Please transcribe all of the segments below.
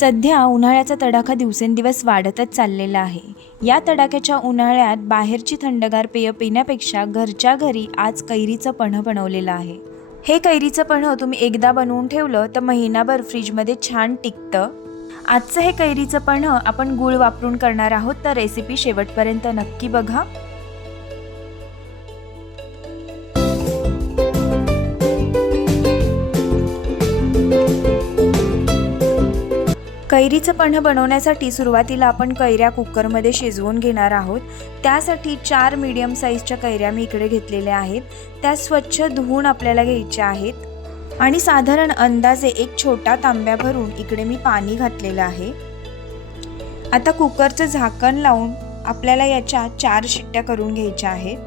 सध्या उन्हाळ्याचा तडाखा दिवसेंदिवस वाढतच चाललेला आहे. या तडाख्याच्या उन्हाळ्यात बाहेरची थंडगार पेय पिण्यापेक्षा घरच्या घरी आज कैरीचं पन्हं बनवलेलं आहे. हे कैरीचं पन्हं तुम्ही एकदा बनवून ठेवलं तर महिनाभर फ्रीजमध्ये छान टिकतं. आजचं हे कैरीचं पन्हं आपण गूळ वापरून करणार आहोत तर रेसिपी शेवटपर्यंत नक्की बघा. कैरीचं पन्ह बनवण्यासाठी सुरुवातीला आपण कैऱ्या कुकरमध्ये शिजवून घेणार आहोत. त्यासाठी चार मीडियम साईजच्या कैऱ्या मी इकडे घेतलेल्या आहेत. त्या स्वच्छ धुवून आपल्याला घ्यायच्या आहेत. आणि साधारण अंदाजे एक छोटा तांब्या भरून इकडे मी पाणी घातलेलं आहे. आता कुकरचं झाकण लावून आपल्याला याच्या चार शिट्ट्या करून घ्यायच्या आहेत.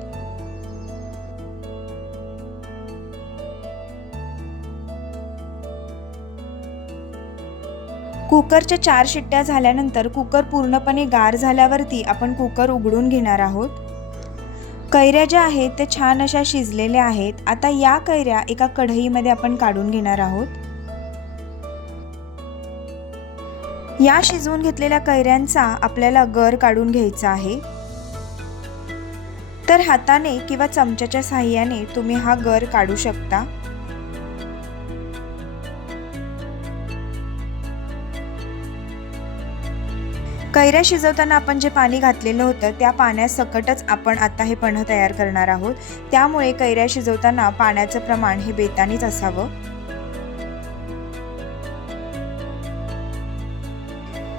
कुकरच्या चार शिट्ट्या झाल्यानंतर कुकर पूर्णपणे गार झाल्यावरती आपण कुकर उघडून घेणार आहोत. कैऱ्या ज्या आहेत ते छान अशा शिजलेल्या आहेत. आता या कैऱ्या एका कढईमध्ये आपण काढून घेणार आहोत. या शिजवून घेतलेल्या कैऱ्यांचा आपल्याला गर काढून घ्यायचा आहे. तर हाताने किंवा चमच्याच्या साह्याने तुम्ही हा गर काढू शकता. कैऱ्या शिजवताना आपण जे पाणी घातलेलं होतं त्या पाण्यासकटच आपण आता हे पन्हं तयार करणार आहोत. त्यामुळे कैऱ्या शिजवताना पाण्याचं प्रमाण हे बेतानीच असावं.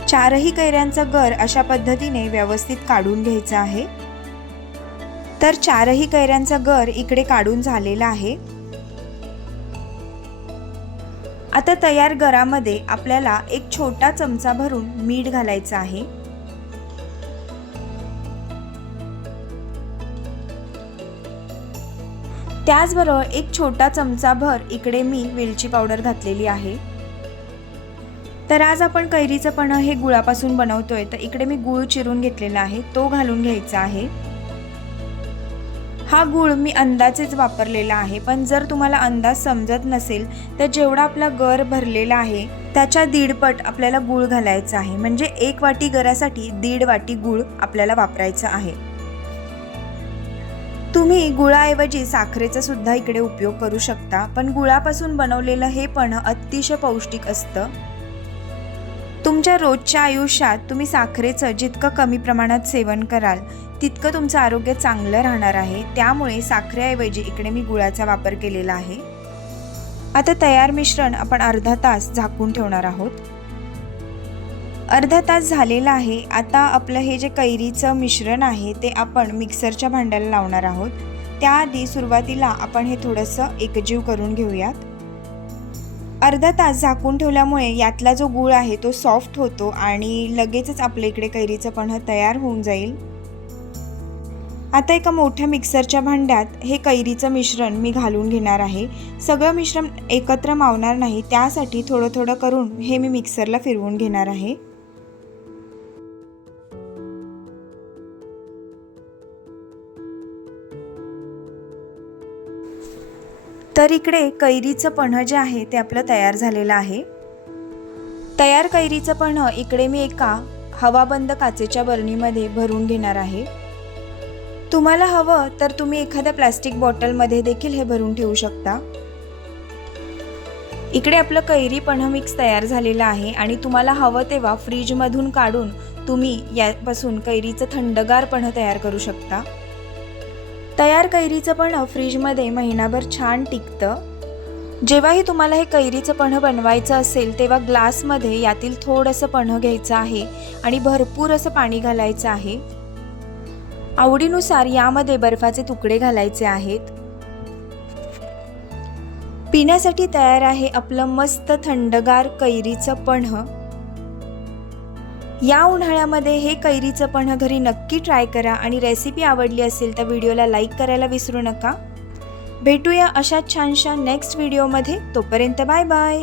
चारही कैऱ्यांचं गर अशा पद्धतीने व्यवस्थित काढून घ्यायचं आहे. तर चारही कैऱ्यांचा गर इकडे काढून झालेला आहे. आता तयार गरामध्ये आपल्याला एक छोटा चमचा भरून मीठ घालायचं आहे. त्याचबरोबर एक छोटा चमचा भर इकडे मी वेलची पावडर घातलेली आहे. तर आज आपण कैरीचं पण हे गुळापासून बनवतोय. तर इकडे मी गुळ चिरून घेतलेला आहे. तो घालून घ्यायचा आहे. हा गूळ मी अंदाजेच वापरलेला आहे पण जर तुम्हाला अंदाज समजत नसेल तर जेवढा आपला गर भरलेला आहे त्याच्या दीडपट आपल्याला गूळ घालायचा आहे. म्हणजे एक वाटी गरासाठी दीड वाटी गूळ आपल्याला वापरायचा आहे. तुम्ही गुळाऐवजी साखरेचा सुद्धा इकडे उपयोग करू शकता पण गुळापासून बनवलेलं हे पण अतिशय पौष्टिक असतं. तुमच्या रोजच्या आयुष्यात तुम्ही साखरेचं जितकं कमी प्रमाणात सेवन कराल तितकं तुमचं आरोग्य चांगलं राहणार आहे. त्यामुळे साखरेऐवजी इकडे मी गुळाचा वापर केलेला आहे. आता तयार मिश्रण आपण अर्धा तास झाकून ठेवणार आहोत. अर्धा तास झालेला आहे. आता आपलं हे जे कैरीचं मिश्रण आहे ते आपण मिक्सरच्या भांड्याला लावणार आहोत. त्याआधी सुरुवातीला आपण हे थोडंसं एकजीव करून घेऊयात. अर्धा तास झाकून ठेवल्यामुळे यातला जो गूळ आहे तो सॉफ्ट होतो आणि लगेचच आपल्या इकडे कैरीचं पण तयार होऊन जाईल. आता एका मोठ्या मिक्सरच्या भांड्यात हे कैरीचं मिश्रण मी घालून घेणार आहे. सगळं मिश्रण एकत्र मावणार नाही त्यासाठी थोडं थोडं करून हे मी मिक्सरला फिरवून घेणार आहे. तर इकडे कैरीचं पण जे आहे ते आपलं तयार झालेलं आहे. तयार कैरीचं पण इकडे मी एका हवाबंद काचेच्या बरणीमध्ये भरून घेणार आहे. तुम्हाला हवं तर तुम्ही एखाद्या प्लॅस्टिक बॉटलमध्ये देखील हे भरून ठेवू शकता. इकडे आपलं कैरी पन्हं मिक्स तयार झालेलं आहे आणि तुम्हाला हवं तेव्हा फ्रीजमधून काढून तुम्ही यापासून कैरीचं थंडगार पन्हं तयार करू शकता. तयार कैरीचं पन्हं फ्रीजमध्ये महिनाभर छान टिकतं. जेव्हाही तुम्हाला हे कैरीचं पन्हं बनवायचं असेल तेव्हा ग्लासमध्ये यातील थोडंसं पन्हं घ्यायचं आहे आणि भरपूर असं पाणी घालायचं आहे. आवडीनुसार यामध्ये बर्फाचे तुकडे घालायचे आहेत. पिण्यासाठी तयार आहे आपलं मस्त थंडगार कैरीचं पन्हं या उन्हाळ्यामध्ये हे कैरीचं पण घरी नक्की ट्राय करा आणि रेसिपी आवडली असेल तर व्हिडिओला लाईक करायला विसरू नका. भेटूया अशा छानशा नेक्स्ट व्हिडिओमध्ये तोपर्यंत बाय बाय